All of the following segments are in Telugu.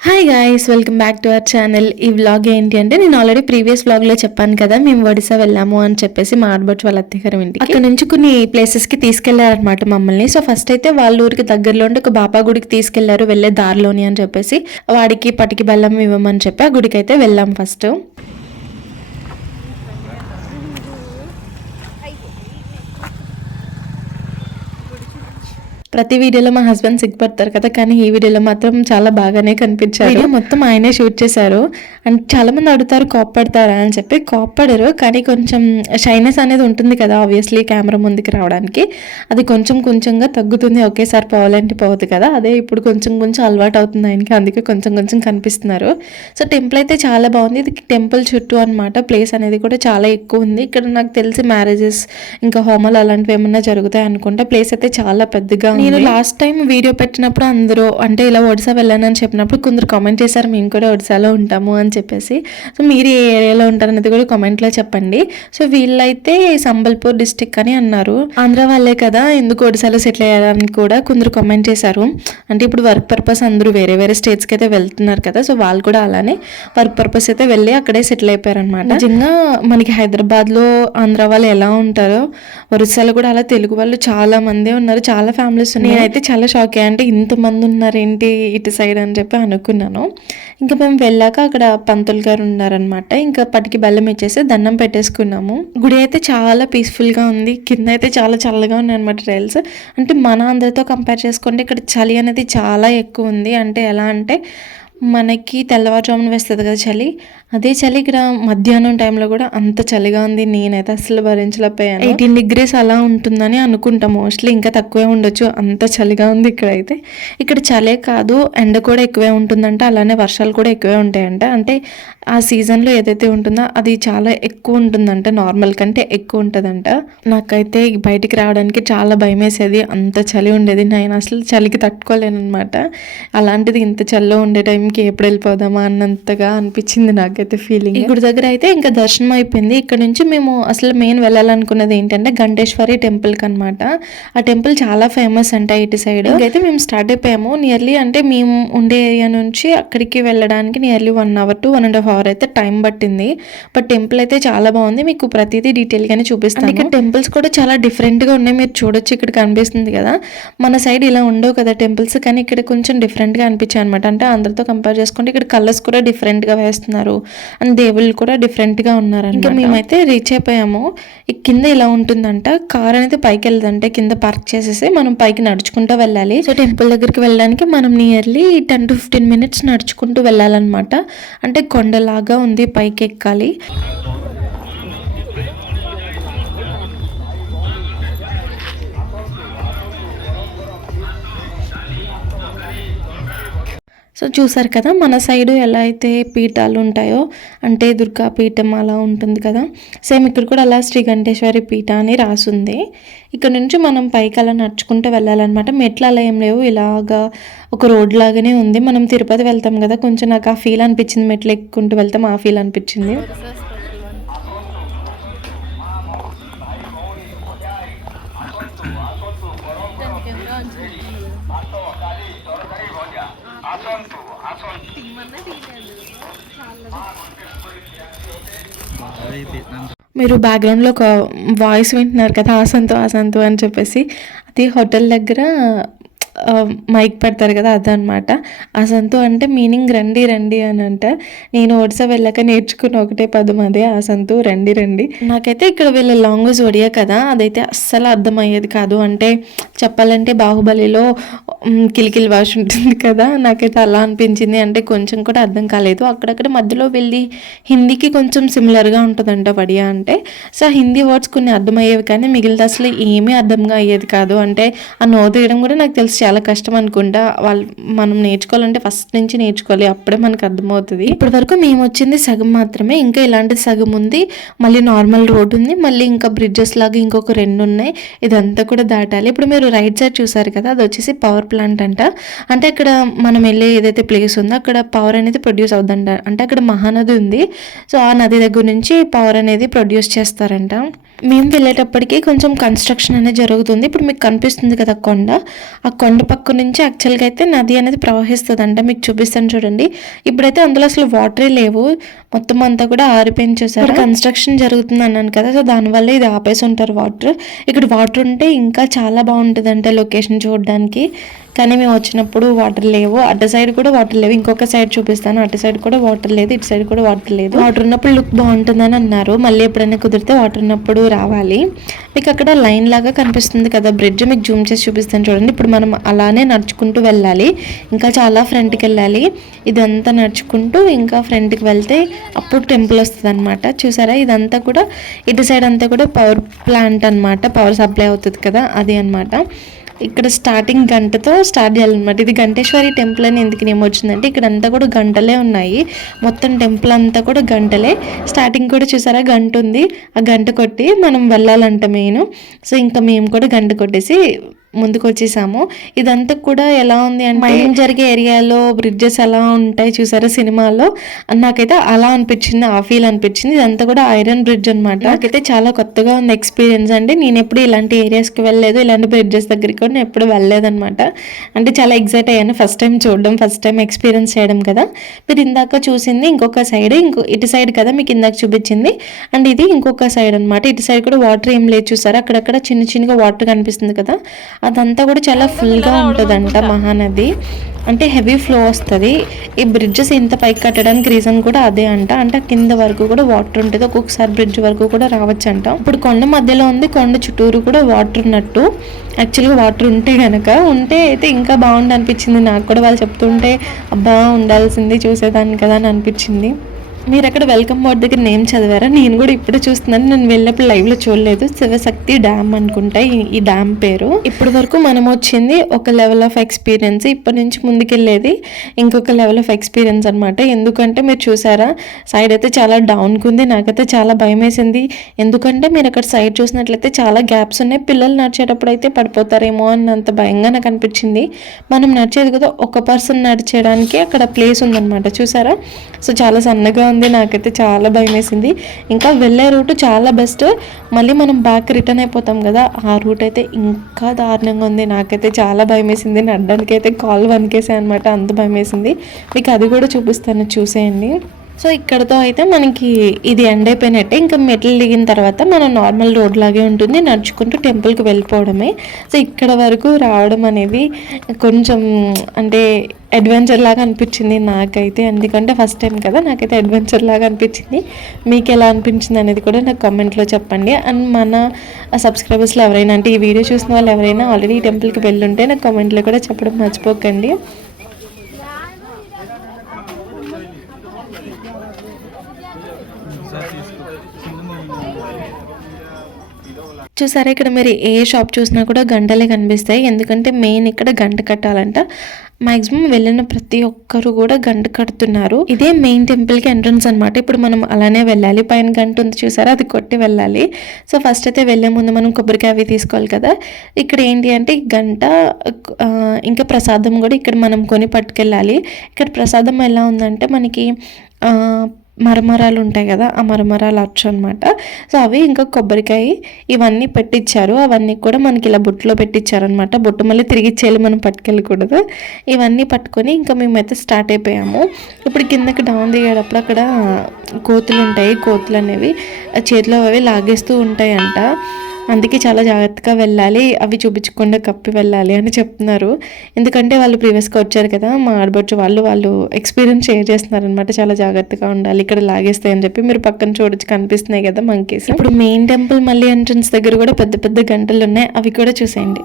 Hi guys welcome back to our channel ఈ వ్లాగ్ ఏంటి అంటే నేను ఆల్రెడీ ప్రీవియస్ వ్లాగ్లో చెప్పాను కదా మేము ఒడిశా వెళ్ళాము అని చెప్పేసి మా ఆడబొచ్చు వాళ్ళ అత్తగారం ఇంటికి. అక్కడ నుంచి కొన్ని ప్లేసెస్కి తీసుకెళ్ళారనమాట మమ్మల్ని. సో ఫస్ట్ అయితే వాళ్ళ ఊరికి దగ్గరలో ఉండి ఒక బాబా గుడికి తీసుకెళ్ళారు వెళ్ళే దారిలోని అని చెప్పేసి వాడికి పటికి బెల్లం ఇవ్వమని చెప్పి ఆ గుడికి అయితే వెళ్ళాం ఫస్ట్ ప్రతి వీడియోలో మా హస్బెండ్ సిగ్గుపడతారు కదా కానీ ఈ వీడియోలో మాత్రం చాలా బాగానే కనిపించారు. వీడియో మొత్తం ఆయనే షూట్ చేశారు. అండ్ చాలా మంది అడుగుతారు కోప్పడతారా? అని చెప్పి కోప్పడరు కానీ కొంచెం షైనెస్ అనేది ఉంటుంది కదా ఆబ్వియస్లీ కెమెరా ముందుకు రావడానికి. అది కొంచెం కొంచెంగా తగ్గుతుంది. ఒకేసారి పోవాలంటే పోవద్దు కదా. అదే ఇప్పుడు కొంచెం కొంచెం అలవాటు అవుతుంది ఆయనకి అందుకే కొంచెం కొంచెం కనిపిస్తున్నారు. సో టెంపుల్ అయితే చాలా బాగుంది. ఇది టెంపుల్ చుట్టూ అనమాట ప్లేస్ అనేది కూడా చాలా ఎక్కువ ఉంది. ఇక్కడ నాకు తెలిసి మ్యారేజెస్ ఇంకా హోమాలు అలాంటివి ఏమన్నా జరుగుతాయి అనుకుంటా. ప్లేస్ అయితే చాలా పెద్దగా నేను లాస్ట్ టైం వీడియో పెట్టినప్పుడు అందరూ అంటే ఇలా ఒడిశా వెళ్ళానని చెప్పినప్పుడు కొందరు కామెంట్ చేశారు మేము కూడా ఒడిశాలో ఉంటాము అని చెప్పేసి. సో మీరు ఏ ఏరియాలో ఉంటారనేది కూడా కామెంట్లో చెప్పండి. సో వీళ్ళైతే సంబల్పూర్ డిస్టిక్ అని అన్నారు. ఆంధ్ర వాళ్ళే కదా ఎందుకు ఒడిశాలో సెటిల్ అయ్యారని కూడా కొందరు కామెంట్ చేశారు. అంటే ఇప్పుడు వర్క్ పర్పస్ అందరూ వేరే వేరే స్టేట్స్కి అయితే వెళ్తున్నారు కదా సో వాళ్ళు కూడా అలానే వర్క్ పర్పస్ అయితే వెళ్ళి అక్కడే సెటిల్ అయిపోయారు అనమాట నిజంగా మనకి హైదరాబాద్లో ఆంధ్ర వాళ్ళు ఎలా ఉంటారో ఒరిస్సాలో కూడా అలా తెలుగు వాళ్ళు చాలా మందే ఉన్నారు. చాలా ఫ్యామిలీస్ ఉన్నాయి నేనైతే చాలా షాక్ అయ్యా. అంటే ఇంతమంది ఉన్నారు ఏంటి ఇటు సైడ్ అని చెప్పి అనుకున్నాను. ఇంకా మేము వెళ్ళాక అక్కడ పంతులు గారు ఉన్నారనమాట ఇంకా పటికి బెల్లం ఇచ్చేసి దండం పెట్టేసుకున్నాము. గుడి అయితే చాలా పీస్ఫుల్గా ఉంది. కింద అయితే చాలా చల్లగా ఉన్నాయి అనమాట రైల్స్ అంటే మన అందరితో కంపేర్ చేసుకుంటే ఇక్కడ చలి అనేది చాలా ఎక్కువ ఉంది. అంటే ఎలా అంటే మనకి తెల్లవారుజామున వేస్తుంది కదా చలి. అదే చలి ఇక్కడ మధ్యాహ్నం టైంలో కూడా అంత చలిగా ఉంది. నేనైతే అసలు భరించలేకపోయాను. ఎయిటీన్ డిగ్రీస్ అలా ఉంటుందని అనుకుంటా మోస్ట్లీ ఇంకా తక్కువే ఉండొచ్చు. అంత చలిగా ఉంది ఇక్కడైతే. ఇక్కడ చలే కాదు. ఎండ కూడా ఎక్కువే ఉంటుందంట. అలానే వర్షాలు కూడా ఎక్కువే ఉంటాయంట. అంటే ఆ సీజన్లో ఏదైతే ఉంటుందో అది చాలా ఎక్కువ ఉంటుందంట. నార్మల్ కంటే ఎక్కువ ఉంటుందంట. నాకైతే బయటికి రావడానికి చాలా భయం వేసేది అంత చలి ఉండేది. నేను అసలు చలికి తట్టుకోలేను అనమాట అలాంటిది ఇంత చలిలో ఉండే టైంకి ఎప్పుడు వెళ్ళిపోదామా అన్నంతగా అనిపించింది నాకు. నాకైతే ఫీలింగ్ ఈ గుడి దగ్గర అయితే ఇంకా దర్శనం అయిపోయింది. ఇక్కడ నుంచి మేము అసలు మెయిన్ వెళ్ళాలనుకున్నది ఏంటంటే గంటేశ్వరి టెంపుల్కి అనమాట ఆ టెంపుల్ చాలా ఫేమస్ అంట ఇటు సైడ్ అయితే మేము స్టార్ట్ అయిపోయాము. నియర్లీ అంటే మేము ఉండే ఏరియా నుంచి అక్కడికి వెళ్ళడానికి nearly one hour to one and half hour అయితే టైం పట్టింది. బట్ టెంపుల్ అయితే చాలా బాగుంది. మీకు ప్రతిదీ డీటెయిల్ గానే చూపిస్తాను. ఇక్కడ టెంపుల్స్ కూడా చాలా డిఫరెంట్గా ఉన్నాయి. మీరు చూడొచ్చు ఇక్కడ కనిపిస్తుంది కదా. మన సైడ్ ఇలా ఉండవు కదా టెంపుల్స్ కానీ ఇక్కడ కొంచెం డిఫరెంట్గా అనిపించాయి అనమాట అంటే అందరితో కంపేర్ చేసుకుంటే ఇక్కడ కలర్స్ కూడా డిఫరెంట్గా వేస్తున్నారు. అండ్ దేవుళ్ళు కూడా డిఫరెంట్గా ఉన్నారు ఇంకా మేమైతే రీచ్ అయిపోయాము. ఈ కింద ఇలా ఉంటుందంట? కార్ అనేది పైకి వెళ్ళదంటే కింద పార్క్ చేసేసి మనం పైకి నడుచుకుంటూ వెళ్ళాలి. సో టెంపుల్ దగ్గరికి వెళ్ళడానికి మనం nearly ten to fifteen minutes నడుచుకుంటూ వెళ్ళాలన్నమాట. అంటే కొండలాగా ఉంది పైకి ఎక్కాలి సో చూసారు కదా మన సైడు ఎలా అయితే పీఠాలు ఉంటాయో అంటే దుర్గా పీఠం అలా ఉంటుంది కదా. సేమ్ ఇక్కడ కూడా అలా శ్రీ గంటేశ్వరి పీఠ అని రాసుంది. ఇక్కడ నుంచి మనం పైకి అలా నడుచుకుంటూ వెళ్ళాలన్నమాట. మెట్లు అలా ఏం లేవు. ఇలాగా ఒక రోడ్ లాగానే ఉంది. మనం తిరుపతి వెళ్తాం కదా కొంచెం నాకు ఆ ఫీల్ అనిపించింది. మెట్లు ఎక్కుంటూ వెళ్తాం ఆ ఫీల్ అనిపించింది. మీరు బ్యాక్గ్రౌండ్లో ఒక వాయిస్ వింటున్నారు కదా ఆసంతు ఆసంతు అని చెప్పేసి అది హోటల్ దగ్గర మైక్ పెడతారు కదా అదనమాట అసంతు అంటే మీనింగ్ రండి రండి అని అంట. నేను ఒడిసా వెళ్ళాక నేర్చుకున్న ఒకటే పదం అదే అసంతు రండి రండి. నాకైతే ఇక్కడ వీళ్ళ లాంగ్వేజ్ ఒడియా కదా అదైతే అస్సలు అర్థమయ్యేది కాదు. అంటే చెప్పాలంటే బాహుబలిలో కిలికిల్ కిలికిలి భాష ఉంటుంది కదా నాకైతే అలా అనిపించింది. అంటే కొంచెం కూడా అర్థం కాలేదు. అక్కడక్కడ మధ్యలో వెళ్ళి హిందీకి కొంచెం సిమిలర్గా ఉంటుందంట వడియా అంటే. సో హిందీ వర్డ్స్ కొన్ని అర్థమయ్యేవి కానీ మిగిలిన అసలు ఏమీ అర్థంగా అయ్యేది కాదు. అంటే ఆ నో తీయడం కూడా నాకు తెలిసి చాలా కష్టం అనుకుంటా. వాళ్ళు మనం నేర్చుకోవాలంటే ఫస్ట్ నుంచి నేర్చుకోవాలి. అప్పుడే మనకు అర్థమవుతుంది. ఇప్పటి వరకు మేము వచ్చింది సగం మాత్రమే. ఇంకా ఇలాంటి సగం ఉంది. మళ్ళీ నార్మల్ రోడ్ ఉంది. మళ్ళీ ఇంకా బ్రిడ్జెస్ లాగా ఇంకొక రెండు ఉన్నాయి. ఇదంతా కూడా దాటాలి. ఇప్పుడు మీరు రైట్ సైడ్ చూసారు కదా? అది వచ్చేసి పవర్ ప్లాంట్ అంట. అంటే అక్కడ మనం వెళ్ళే ఏదైతే ప్లేస్ ఉందో అక్కడ పవర్ అనేది ప్రొడ్యూస్ అవుతుందంట అంటే అక్కడ మహానది ఉంది. సో ఆ నది దగ్గర నుంచి పవర్ అనేది ప్రొడ్యూస్ చేస్తారంట. మేము వెళ్ళేటప్పటికి కొంచెం కన్స్ట్రక్షన్ అనేది జరుగుతుంది. ఇప్పుడు మీకు కనిపిస్తుంది కదా కొండ. ఆ కొండ పక్క నుంచి యాక్చువల్గా అయితే నది అనేది ప్రవహిస్తుంది అంట మీకు చూపిస్తాను చూడండి. ఇప్పుడైతే అందులో అసలు వాటరే లేవు. మొత్తం అంతా కూడా ఆరిపోయింది చూసారు? కన్స్ట్రక్షన్ జరుగుతుంది అన్నాను కదా. సో దానివల్ల ఇది ఆపేసి ఉంటారు వాటర్ ఇక్కడ వాటర్ ఉంటే ఇంకా చాలా బాగుంటుంది అంటే లొకేషన్ చూడడానికి. కానీ మేము వచ్చినప్పుడు వాటర్ లేవు. అటు సైడ్ కూడా వాటర్ లేవు. ఇంకొక సైడ్ చూపిస్తాను. అటు సైడ్ కూడా వాటర్ లేదు. ఇటు సైడ్ కూడా వాటర్ లేదు. వాటర్ ఉన్నప్పుడు లుక్ బాగుంటుందని అన్నారు. మళ్ళీ ఎప్పుడైనా కుదిరితే వాటర్ ఉన్నప్పుడు రావాలి. మీకు అక్కడ లైన్ లాగా కనిపిస్తుంది కదా. బ్రిడ్జ్ మీకు జూమ్ చేసి చూపిస్తాను చూడండి. ఇప్పుడు మనం అలానే నడుచుకుంటూ వెళ్ళాలి. ఇంకా చాలా ఫ్రంట్కి వెళ్ళాలి. ఇదంతా నడుచుకుంటూ ఇంకా ఫ్రంట్కి వెళ్తే అప్పుడు టెంపుల్ వస్తుంది అనమాట చూసారా? ఇదంతా కూడా ఇటు సైడ్ అంతా కూడా పవర్ ప్లాంట్ అన్నమాట. పవర్ సప్లై అవుతుంది కదా. అది అనమాట ఇక్కడ స్టార్టింగ్ గంటతో స్టార్ట్ చేయాలన్నమాట. ఇది గంటేశ్వరి టెంపుల్ అని ఎందుకు నేమ్ వచ్చిందంటే ఇక్కడ అంతా కూడా గంటలే ఉన్నాయి. మొత్తం టెంపుల్ అంతా కూడా గంటలే. స్టార్టింగ్ కూడా చూసారా? గంట ఉంది. ఆ గంట కొట్టి మనం వెళ్ళాలంట మెయిన్ సో ఇంకా మేము కూడా గంట కొట్టేసి ముందుకు వచ్చేసాము ఇదంతా కూడా ఎలా ఉంది అంటే మైనింగ్ జరిగే ఏరియాలో బ్రిడ్జెస్ ఎలా ఉంటాయి చూసారా సినిమాలో? నాకైతే అలా అనిపించింది ఆ ఫీల్ అనిపించింది. ఇదంతా కూడా ఐరన్ బ్రిడ్జ్ అనమాట నాకైతే చాలా కొత్తగా ఉంది ఎక్స్పీరియన్స్ అండి. నేను ఎప్పుడు ఇలాంటి ఏరియాస్కి వెళ్ళలేదు. ఇలాంటి బ్రిడ్జెస్ దగ్గరికి కూడా నేను ఎప్పుడు వెళ్ళలేదన్నమాట. అంటే చాలా ఎగ్జైట్ అయ్యాను. ఫస్ట్ టైం చూడడం ఫస్ట్ టైం ఎక్స్పీరియన్స్ చేయడం కదా. మీరు ఇందాక చూసింది ఇంకొక సైడ్ ఇంకో ఇటు సైడ్ కదా మీకు ఇందాక చూపించింది. అండ్ ఇది ఇంకొక సైడ్ అనమాట ఇటు సైడ్ కూడా వాటర్ ఏం లేదు చూసారా? అక్కడక్కడ చిన్న చిన్నగా వాటర్ కనిపిస్తుంది కదా. అదంతా కూడా చాలా ఫుల్గా ఉంటుందంట మహానది. అంటే హెవీ ఫ్లో వస్తుంది. ఈ బ్రిడ్జెస్ ఇంత పైకి కట్టడానికి రీజన్ కూడా అదే అంట. అంటే కింద వరకు కూడా వాటర్ ఉంటుంది. ఒక్కొక్కసారి బ్రిడ్జ్ వరకు కూడా రావచ్చు అంట ఇప్పుడు కొండ మధ్యలో ఉంది. కొండ చుట్టూరు కూడా వాటర్ ఉన్నట్టు. యాక్చువల్గా వాటర్ ఉంటే గనక ఉంటే అయితే ఇంకా బాగుండి అనిపించింది నాకు కూడా వాళ్ళు చెప్తుంటే అబ్బా ఉండాల్సింది చూసేదాన్ని కదా అని అనిపించింది. మీరు అక్కడ వెల్కమ్ బోర్డ్ దగ్గర నేమ్ చదివారా? నేను కూడా ఇప్పుడే చూస్తున్నాను. నేను వెళ్ళినప్పుడు లైవ్లో చూడలేదు. శివశక్తి డ్యామ్ అనుకుంటా. ఈ- ఈ డ్యామ్ పేరు. ఇప్పటి వరకు మనం వచ్చింది ఒక లెవెల్ ఆఫ్ ఎక్స్పీరియన్స్ ఇప్పటి నుంచి ముందుకెళ్ళేది ఇంకొక లెవెల్ ఆఫ్ ఎక్స్పీరియన్స్ అనమాట ఎందుకంటే మీరు చూసారా సైడ్ అయితే చాలా డౌన్కి ఉంది. నాకైతే చాలా భయం వేసింది. ఎందుకంటే మీరు అక్కడ సైడ్ చూసినట్లయితే చాలా గ్యాప్స్ ఉన్నాయి. పిల్లలు నడిచేటప్పుడు అయితే పడిపోతారేమో అన్నంత భయంగా నాకు అనిపించింది. మనం నడిచేది కదా ఒక పర్సన్ నడిచేయడానికి అక్కడ ప్లేస్ ఉందన్నమాట. చూసారా? సో చాలా సన్నగా ఉంది. నాకైతే చాలా భయం వేసింది ఇంకా వెళ్ళే రూట్ చాలా బెస్ట్. మళ్ళీ మనం బ్యాక్ రిటర్న్ అయిపోతాం కదా ఆ రూట్ అయితే ఇంకా దారుణంగా ఉంది. నాకైతే చాలా భయం వేసింది నడ్డానికి అయితే కాల్ వనికేసాయి అనమాట అంత భయం వేసింది మీకు అది కూడా చూపిస్తాను. చూసేయండి. సో ఇక్కడతో అయితే మనకి ఇది ఎండ్ అయిపోయినట్టే. ఇంకా మెట్లు దిగిన తర్వాత మనం నార్మల్ రోడ్ లాగే ఉంటుంది. నడుచుకుంటూ టెంపుల్కి వెళ్ళిపోవడమే. సో ఇక్కడ వరకు రావడం అనేది కొంచెం అంటే అడ్వెంచర్ లాగా అనిపించింది నాకైతే. ఎందుకంటే ఫస్ట్ టైం కదా నాకైతే అడ్వెంచర్ లాగా అనిపించింది. మీకు ఎలా అనిపించింది అనేది కూడా నాకు కామెంట్లో చెప్పండి. అండ్ మన సబ్స్క్రైబర్స్లో ఎవరైనా అంటే ఈ వీడియో చూసిన వాళ్ళు ఎవరైనా ఆల్రెడీ ఈ టెంపుల్కి వెళ్ళుంటే నాకు కామెంట్లో కూడా చెప్పడం మర్చిపోకండి. చూసారా ఇక్కడ మీరు ఏ షాప్ చూసినా కూడా గంటలే కనిపిస్తాయి. ఎందుకంటే మెయిన్ ఇక్కడ గంట కట్టాలంట. మాక్సిమం వెళ్ళిన ప్రతి ఒక్కరు కూడా గంట కడుతున్నారు. ఇదే మెయిన్ టెంపుల్కి ఎంట్రన్స్ అనమాట ఇప్పుడు మనం అలానే వెళ్ళాలి. పైన గంట ఉంది చూసారా అది కొట్టి వెళ్ళాలి. సో ఫస్ట్ అయితే వెళ్ళే ముందు మనం కొబ్బరికాయ అవి తీసుకోవాలి కదా. ఇక్కడ ఏంటి అంటే గంట ఇంకా ప్రసాదం కూడా ఇక్కడ మనం కొని పట్టుకెళ్ళాలి. ఇక్కడ ప్రసాదం ఎలా ఉందంటే మనకి మరమరాలు ఉంటాయి కదా ఆ మరమరాలు అచ్చు అనమాట సో అవి ఇంకా కొబ్బరికాయ ఇవన్నీ పెట్టించారు అవన్నీ కూడా మనకి ఇలా బుట్టలో పెట్టించారనమాట బుట్ట మళ్ళీ తిరిగి చేయాలి మనం పట్టుకెళ్ళకూడదు. ఇవన్నీ పట్టుకొని ఇంకా మేమైతే స్టార్ట్ అయిపోయాము. ఇప్పుడు కిందకి డౌన్ దిగేటప్పుడు అక్కడ కోతులు ఉంటాయి కోతులు అనేవి చేతిలో అవి లాగేస్తూ ఉంటాయంట. అందుకే చాలా జాగ్రత్తగా వెళ్ళాలి అవి చూపించకుండా కప్పి వెళ్ళాలి అని చెప్తున్నారు. ఎందుకంటే వాళ్ళు ప్రీవియస్గా వచ్చారు కదా మా ఆడబడుచు వాళ్ళు వాళ్ళు ఎక్స్పీరియన్స్ షేర్ చేస్తున్నారు అనమాట చాలా జాగ్రత్తగా ఉండాలి ఇక్కడ లాగేస్తాయి అని చెప్పి. మీరు పక్కన చూడొచ్చు కనిపిస్తున్నాయి కదా మంకీస్. ఇప్పుడు మెయిన్ టెంపుల్ మళ్ళీ ఎంట్రన్స్ దగ్గర కూడా పెద్ద పెద్ద గంటలు ఉన్నాయి అవి కూడా చూసేయండి.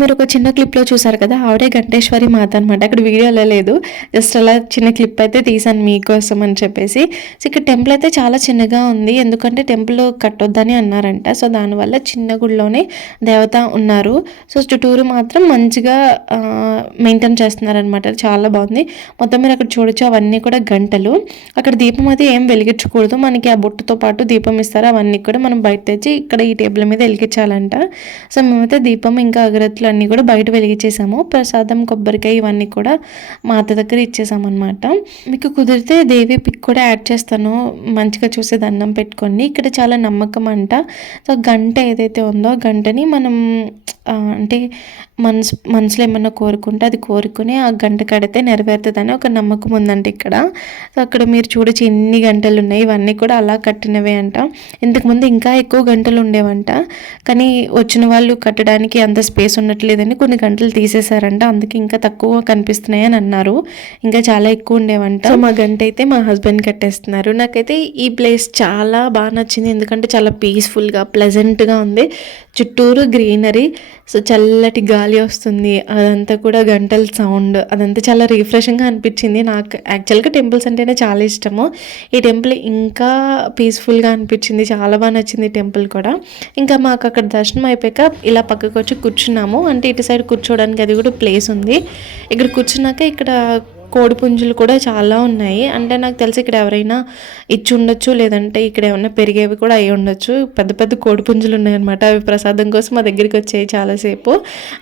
మీరు ఒక చిన్న క్లిప్లో చూసారు కదా ఆవిడే ఘంటేశ్వరి మాత అనమాట అక్కడ వీడియోలో లేదు. జస్ట్ అలా చిన్న క్లిప్ అయితే తీసాను మీకోసం అని చెప్పేసి. సో ఇక్కడ టెంపుల్ అయితే చాలా చిన్నగా ఉంది. ఎందుకంటే టెంపుల్ కట్టొద్దని అన్నారంట. సో దానివల్ల చిన్న గుడిలోనే దేవత ఉన్నారు. సో చుట్టూరు మాత్రం మంచిగా మెయింటైన్ చేస్తున్నారనమాట చాలా బాగుంది. మొత్తం మీరు అక్కడ చూడొచ్చు. అవన్నీ కూడా గంటలు. అక్కడ దీపం అయితే ఏం వెలిగించకూడదు. మనకి ఆ బొట్టుతో పాటు దీపం ఇస్తారు. అవన్నీ కూడా మనం బయట తెచ్చి ఇక్కడ ఈ టేబుల్ మీద వెలిగించాలంట. సో మేమైతే దీపం ఇంకా అగరత్తులు అన్నీ కూడా బయట వెలిగించేసాము. ప్రసాదం కొబ్బరికాయ ఇవన్నీ కూడా మాత దగ్గర ఇచ్చేసామన్నమాట. మీకు కుదిరితే దేవి పిక్ కూడా యాడ్ చేస్తాను. మంచిగా చూసే దండం పెట్టుకోండి. ఇక్కడ చాలా నమ్మకం అంట. సో గంట ఏదైతే ఉందో గంటని మనం అంటే మనసు మనసులో ఏమన్నా కోరుకుంటే అది కోరుకుని ఆ గంట కడితే నెరవేరుతుందని ఒక నమ్మకం ఉందంట ఇక్కడ. సో అక్కడ మీరు చూడొచ్చు ఎన్ని గంటలు ఉన్నాయి. ఇవన్నీ కూడా అలా కట్టినవే అంట. ఇంతకుముందు ఇంకా ఎక్కువ గంటలు ఉండేవంట. కానీ వచ్చిన వాళ్ళు కట్టడానికి అంత స్పేస్ ఉండట్లేదని కొన్ని గంటలు తీసేశారంట. అందుకే ఇంకా తక్కువ కనిపిస్తున్నాయి అని అన్నారు. ఇంకా చాలా ఎక్కువ ఉండేవంట. సో మా గంట అయితే మా హస్బెండ్ కట్టేస్తున్నారు. నాకైతే ఈ ప్లేస్ చాలా బాగా నచ్చింది. ఎందుకంటే చాలా పీస్ఫుల్గా ప్లెజెంట్గా ఉంది. చుట్టూరు గ్రీనరీ. సో చల్లటి గాలి వస్తుంది. అదంతా కూడా గంటల సౌండ్. అదంతా చాలా రిఫ్రెషింగ్గా అనిపించింది. నాకు యాక్చువల్గా టెంపుల్స్ అంటేనే చాలా ఇష్టము. ఈ టెంపుల్ ఇంకా పీస్ఫుల్గా అనిపించింది. చాలా బాగా నచ్చింది టెంపుల్ కూడా. ఇంకా మాకు అక్కడ దర్శనం అయిపోయాక ఇలా పక్కకు వచ్చి కూర్చున్నాము. అంటే ఇటు సైడ్ కూర్చోవడానికి అది కూడా ప్లేస్ ఉంది. ఇక్కడ కూర్చున్నాక ఇక్కడ కోడి పుంజులు కూడా చాలా ఉన్నాయి. అంటే నాకు తెలిసి ఇక్కడ ఎవరైనా ఇచ్చి ఉండొచ్చు లేదంటే ఇక్కడ ఏమైనా పెరిగేవి కూడా అయి ఉండొచ్చు. పెద్ద పెద్ద కోడి పుంజులు ఉన్నాయన్నమాట. అవి ప్రసాదం కోసం మా దగ్గరికి వచ్చాయి చాలాసేపు.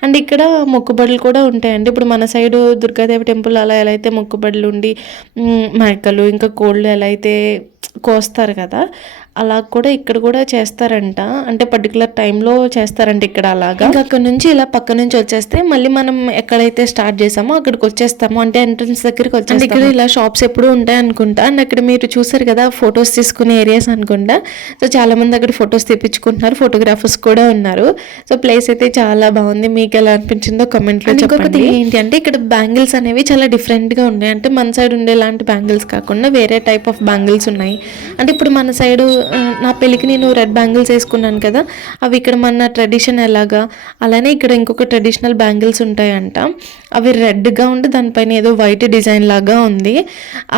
అండ్ ఇక్కడ మొక్కుబడులు కూడా ఉంటాయండి. ఇప్పుడు మన సైడు దుర్గాదేవి టెంపుల్ అలా ఎలా అయితే మొక్కుబడులు ఉండి మేకలు ఇంకా కోళ్ళు ఎలా అయితే కోస్తారు కదా అలా కూడా ఇక్కడ కూడా చేస్తారంట. అంటే పర్టికులర్ టైంలో చేస్తారంట ఇక్కడ అలాగా. ఇంకా అక్కడ నుంచి ఇలా పక్క నుంచి వచ్చేస్తే మళ్ళీ మనం ఎక్కడైతే స్టార్ట్ చేసామో అక్కడికి వచ్చేస్తాము. అంటే ఎంట్రన్స్ దగ్గరికి వచ్చేసి ఇక్కడ ఇలా షాప్స్ ఎప్పుడు ఉంటాయి అనుకుంటా. అండ్ అక్కడ మీరు చూసారు కదా ఫొటోస్ తీసుకునే ఏరియాస్ అనుకుంటా. సో చాలా మంది అక్కడ ఫొటోస్ తెప్పించుకుంటున్నారు. ఫోటోగ్రాఫర్స్ కూడా ఉన్నారు. సో ప్లేస్ అయితే చాలా బాగుంది. మీకు ఎలా అనిపించిందో కమెంట్లో చెప్పండి. ఏంటి అంటే ఇక్కడ బ్యాంగిల్స్ అనేవి చాలా డిఫరెంట్గా ఉన్నాయి. అంటే మన సైడ్ ఉండే లాంటి బ్యాంగిల్స్ కాకుండా వేరే టైప్ ఆఫ్ బ్యాంగిల్స్ ఉన్నాయి. అంటే ఇప్పుడు మన సైడ్ నా పెళ్ళికి నేను రెడ్ బ్యాంగిల్స్ వేసుకున్నాను కదా అవి ఇక్కడ మన ట్రెడిషన్ ఎలాగా? అలానే ఇక్కడ ఇంకొక ట్రెడిషనల్ బ్యాంగిల్స్ ఉంటాయంట. అవి రెడ్గా ఉండి దానిపైన ఏదో వైట్ డిజైన్ లాగా ఉంది.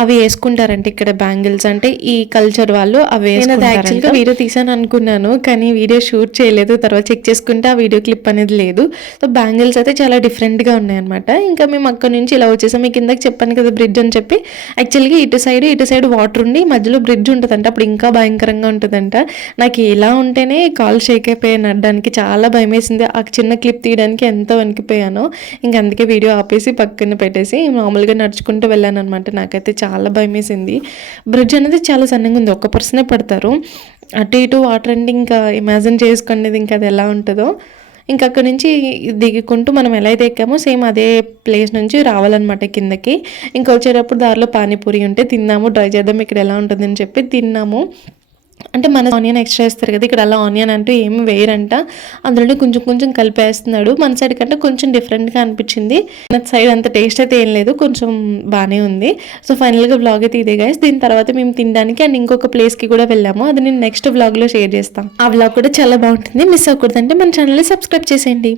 అవి వేసుకుంటారంట ఇక్కడ బ్యాంగిల్స్ అంటే ఈ కల్చర్ వాళ్ళు అవి యాక్చువల్గా వీడియో తీసాను అనుకున్నాను కానీ వీడియో షూట్ చేయలేదు తర్వాత చెక్ చేసుకుంటే ఆ వీడియో క్లిప్ అనేది లేదు. సో బ్యాంగిల్స్ అయితే చాలా డిఫరెంట్గా ఉన్నాయన్నమాట. ఇంకా మేము అక్కడ నుంచి ఇలా వచ్చేసాం. మీకు కిందకి చెప్పాను కదా బ్రిడ్జ్ అని చెప్పి. యాక్చువల్గా ఇటు సైడ్ ఇటు సైడ్ వాటర్ ఉండి మధ్యలో బ్రిడ్జ్ ఉంటుందంట. అప్పుడు ఇంకా భయంకరంగా ఉంటుందంట. నాకు ఇలా ఉంటేనే కాల్ షేక్ అయిపోయాను అడ్డానికి చాలా భయం వేసింది ఆ చిన్న క్లిప్ తీయడానికి ఎంతో వణికిపోయాను ఇంకా అందుకే వీడియో ఆపేసి పక్కన పెట్టేసి మామూలుగా నడుచుకుంటూ వెళ్ళాను అనమాట నాకైతే చాలా భయం వేసింది బ్రిడ్జ్ అనేది చాలా సన్నగా ఉంది. ఒక్క పర్సనే పడతారు. అటు ఇటు వాటర్ అండి ఇంకా ఇమాజిన్ చేసుకునేది ఇంకా అది ఎలా ఉంటుందో. ఇంకా అక్కడ నుంచి దిగుకుంటూ మనం ఎలా అయితే ఎక్కామో సేమ్ అదే ప్లేస్ నుంచి రావాలన్నమాట కిందకి. ఇంకా వచ్చేటప్పుడు దారిలో పానీపూరి ఉంటే తిన్నాము. ట్రై చేద్దాం. ఇక్కడ ఎలా ఉంటుందని చెప్పి తిన్నాము. అంటే మన ఆనియన్ ఎక్స్ట్రా వేస్తారు కదా ఇక్కడ అలా ఆనియన్ అంటూ ఏమి వేయరంట అందులోనే కొంచెం కొంచెం కలిపేస్తున్నాడు. మన సైడ్ కంటే కొంచెం డిఫరెంట్గా అనిపించింది. నా సైడ్ అంత టేస్ట్ అయితే ఏం లేదు కొంచెం బాగానే ఉంది. సో ఫైనల్గా వ్లాగ్ అయితే ఇదే గైస్ దీని తర్వాత మేము తినడానికి అండ్ ఇంకొక ప్లేస్కి కూడా వెళ్ళాము. అది నేను నెక్స్ట్ వ్లాగ్లో షేర్ చేస్తాను. ఆ వ్లాగ్ కూడా చాలా బాగుంటుంది. మిస్ అవ్వకూడదంటే మన ఛానల్ని సబ్స్క్రైబ్ చేసేయండి.